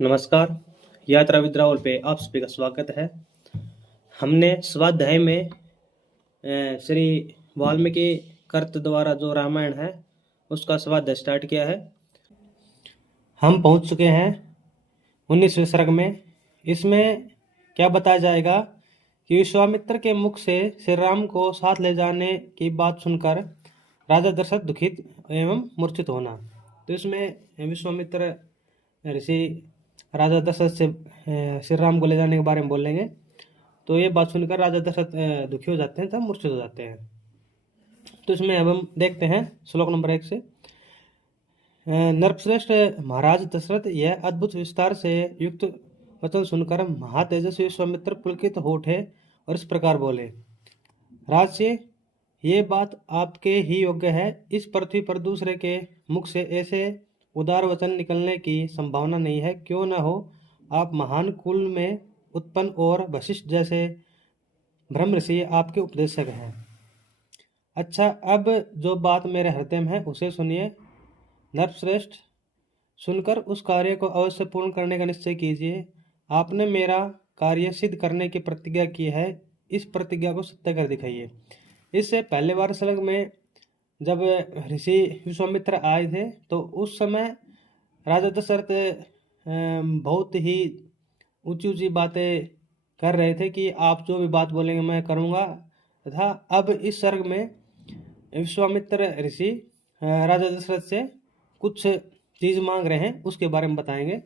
नमस्कार। यात्रा विद राहुल पे आप सभी का स्वागत है। हमने स्वाध्याय में श्री वाल्मीकि कर्त द्वारा जो रामायण है उसका स्वाध्याय स्टार्ट किया है। हम पहुंच चुके हैं 19वें सर्ग में। इसमें क्या बताया जाएगा कि विश्वामित्र के मुख से श्री राम को साथ ले जाने की बात सुनकर राजा दशरथ दुखित एवं मूर्छित होना। तो इसमें विश्वामित्र ऋषि राजा दशरथ से श्री राम को ले जाने के बारे में बोलेंगे। तो ये बात सुनकर राजा दशरथ दुखी हो जाते हैं, तब मूर्छित हो जाते हैं। तो इसमें अब हम देखते हैं श्लोक नंबर 1 से। नरश्रेष्ठ महाराज दशरथ यह अद्भुत विस्तार से युक्त वचन सुनकर महातेजस्वी विश्वामित्र पुलकित हो उठे और इस प्रकार बोले, राजर्षि, ये बात आपके ही योग्य है। इस पृथ्वी पर दूसरे के मुख से ऐसे उदार वचन निकलने की संभावना नहीं है। क्यों न हो, आप महान कुल में उत्पन्न और वशिष्ठ जैसे ब्रह्मर्षि आपके उपदेशक हैं। अच्छा, अब जो बात मेरे हृदय में है उसे सुनिए। नरश्रेष्ठ, सुनकर उस कार्य को अवश्य पूर्ण करने का निश्चय कीजिए। आपने मेरा कार्य सिद्ध करने की प्रतिज्ञा की है, इस प्रतिज्ञा को सत्य कर दिखाइए। इससे पहले बार सर्ग में जब ऋषि विश्वामित्र आए थे तो उस समय राजा दशरथ बहुत ही ऊंची ऊंची बातें कर रहे थे कि आप जो भी बात बोलेंगे मैं करूँगा। तथा अब इस सर्ग में विश्वामित्र ऋषि राजा दशरथ से कुछ चीज मांग रहे हैं, उसके बारे में बताएंगे।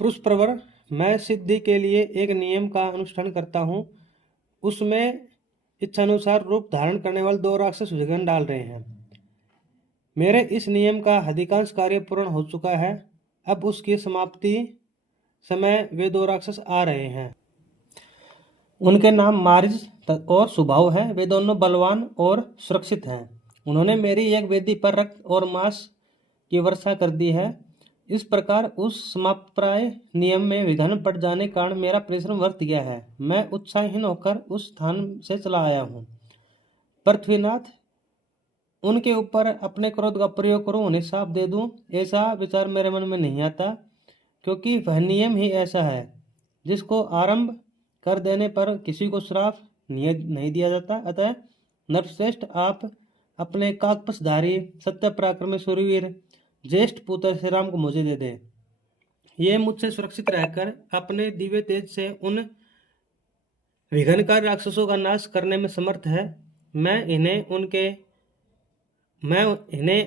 पुरुष प्रवर, मैं सिद्धि के लिए एक नियम का अनुष्ठान करता हूँ। उसमें इच्छानुसार रूप धारण करने वाले 2 राक्षस विघ्न डाल रहे हैं। मेरे इस नियम का अधिकांश कार्य पूर्ण हो चुका है। अब उसकी समाप्ति समय वे 2 राक्षस आ रहे हैं। उनके नाम मारिच और सुभाव हैं। वे दोनों बलवान और सुरक्षित हैं। उन्होंने मेरी एक वेदी पर रक्त और मांस की वर्षा कर दी है। इस प्रकार उस समाप्तप्राय नियम में विघ्न पड़ जाने के कारण मेरा परिश्रम व्यर्थ गया है। मैं उत्साहहीन होकर उस स्थान से चला आया हूँ। पृथ्वीनाथ, उनके ऊपर अपने क्रोध का प्रयोग करूं, उन्हें शाप दे दूं, ऐसा विचार मेरे मन में नहीं आता, क्योंकि वह नियम ही ऐसा है जिसको आरंभ कर देने पर किसी को श्राप नहीं दिया जाता। अतः नरश्रेष्ठ, आप अपने काकपसधारी सत्य पराक्रमी सूरवीर ज्येष्ठ पुत्र श्री राम को मुझे दे दे। ये मुझसे सुरक्षित रहकर अपने दिव्य तेज से उन विघ्नकारी राक्षसों का नाश करने में समर्थ है। मैं इन्हें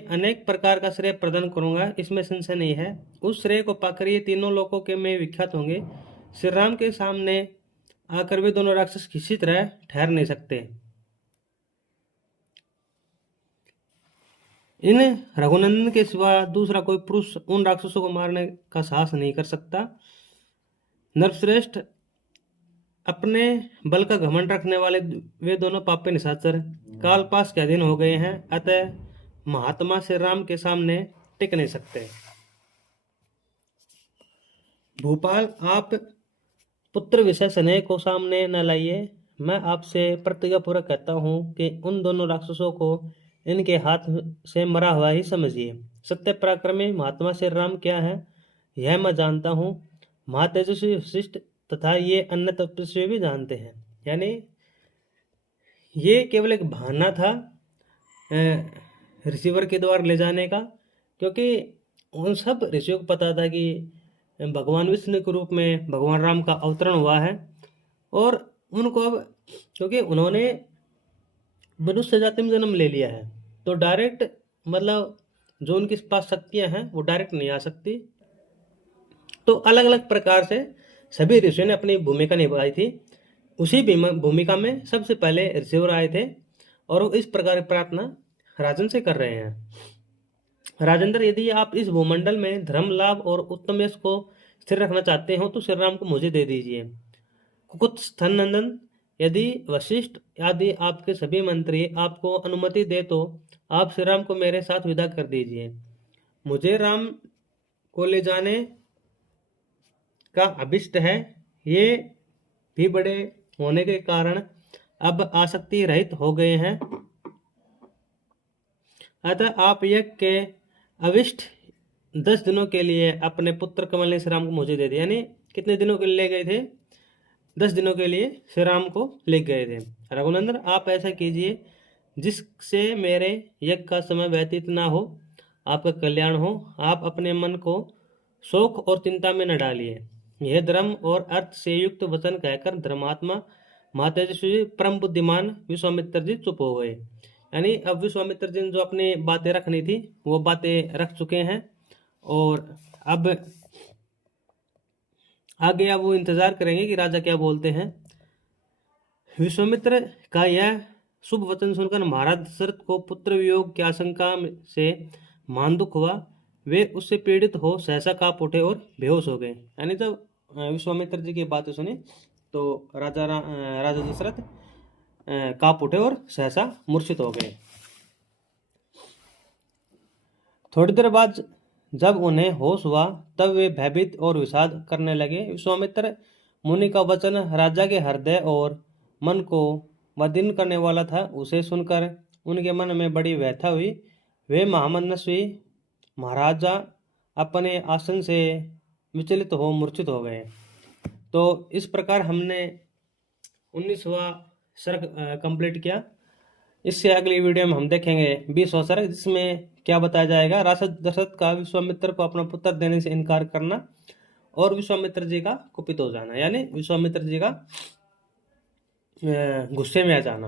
अनेक प्रकार का श्रेय प्रदान करूंगा, इसमें संशय नहीं है। उस श्रेय को पाकर ये तीनों लोकों के में विख्यात होंगे। श्री राम के सामने आकर वे दोनों राक्षस किसी तरह ठहर नहीं सकते। इन रघुनंदन के सिवा दूसरा कोई पुरुष उन राक्षसों को मारने का साहस नहीं कर सकता। नरश्रेष्ठ, अपने बल का घमंड रखने वाले वे दोनों पापी निशाचर कालपाश के अधीन हो गए हैं। अतः महात्मा श्री राम के सामने टिक नहीं सकते। भूपाल, आप पुत्र विषय स्नेह को सामने न लाइए। मैं आपसे प्रतिज्ञा पूर्वक कहता हूँ कि उन दोनों राक्षसों को इनके हाथ से मरा हुआ ही समझिए। सत्य पराक्रमी महात्मा श्री राम क्या है यह मैं जानता हूँ। महातेजस्वी वशिष्ठ तथा ये अन्य तपस्वी भी जानते हैं। यानी ये केवल एक बहाना था ऋषिवर के द्वारा ले जाने का, क्योंकि उन सब ऋषियों को पता था कि भगवान विष्णु के रूप में भगवान राम का अवतरण हुआ है। और उनको अब, क्योंकि उन्होंने मनुष्य जाति में जन्म ले लिया है, तो डायरेक्ट मतलब जो उनके पास शक्तियां हैं वो डायरेक्ट नहीं आ सकती। तो अलग अलग प्रकार से सभी ऋषियों ने अपनी भूमिका निभाई थी। उसी भूमिका में सबसे पहले ऋषिवर आए थे और वो इस प्रकार की प्रार्थना राजन से कर रहे हैं। राजेंद्र, यदि आप इस भूमंडल में धर्म लाभ और उत्तम यश को स्थिर रखना चाहते हो तो श्री राम को मुझे दे दीजिए। कुकुत स्तन नंदन, यदि वशिष्ठ आदि आपके सभी मंत्री आपको अनुमति दे तो आप श्री राम को मेरे साथ विदा कर दीजिए। मुझे राम को ले जाने का अभिष्ट है। ये भी बड़े होने के कारण अब आसक्ति रहित हो गए हैं। अतः आप यज्ञ के अभिष्ट 10 दिनों के लिए अपने पुत्र कमल ने श्री राम को मुझे दे दिया। यानी कितने दिनों के लिए ले गए थे? 10 दिनों के लिए श्री राम को ले गए थे। रघुनंदन, आप ऐसा कीजिए जिससे मेरे यज्ञ का समय व्यतीत ना हो, आपका कल्याण हो। आप अपने मन को शोक और चिंता में न डालिए। यह धर्म और अर्थ से युक्त वचन कहकर धर्मात्मा महातेजस्वी परम बुद्धिमान विश्वामित्र जी चुप हो गए। यानी अब विश्वामित्र जी ने जो अपनी बातें रखनी थी वो बातें रख चुके हैं, और अब आगे अब वो इंतजार करेंगे कि राजा क्या बोलते हैं। विश्वामित्र का यह शुभ वचन सुनकर महाराज दशरथ को पुत्र वियोग की आशंका से मान दुख हुआ। वे उससे पीड़ित हो सहसा कांप उठे और बेहोश हो गए। यानी जब विश्वामित्र जी की बातें सुनी तो राजा दशरथ कांप उठे और सहसा मूर्छित हो गए। थोड़ी देर बाद जब उन्हें होश हुआ तब वे भयभीत और विषाद करने लगे। विश्वामित्र मुनि का वचन राजा के हृदय और मन को मलिन करने वाला था। उसे सुनकर उनके मन में बड़ी व्यथा हुई। वे महामनस्वी महाराजा अपने आसन से विचलित हो मूर्छित हो गए। तो इस प्रकार हमने 19वां सर्ग कंप्लीट किया। इससे अगली वीडियो में हम देखेंगे 20वां सर्ग, जिसमें क्या बताया जाएगा, राजा दशरथ का विश्वामित्र को अपना पुत्र देने से इनकार करना और विश्वामित्र जी का कुपित हो जाना, यानी विश्वामित्र जी का गुस्से में आ जाना।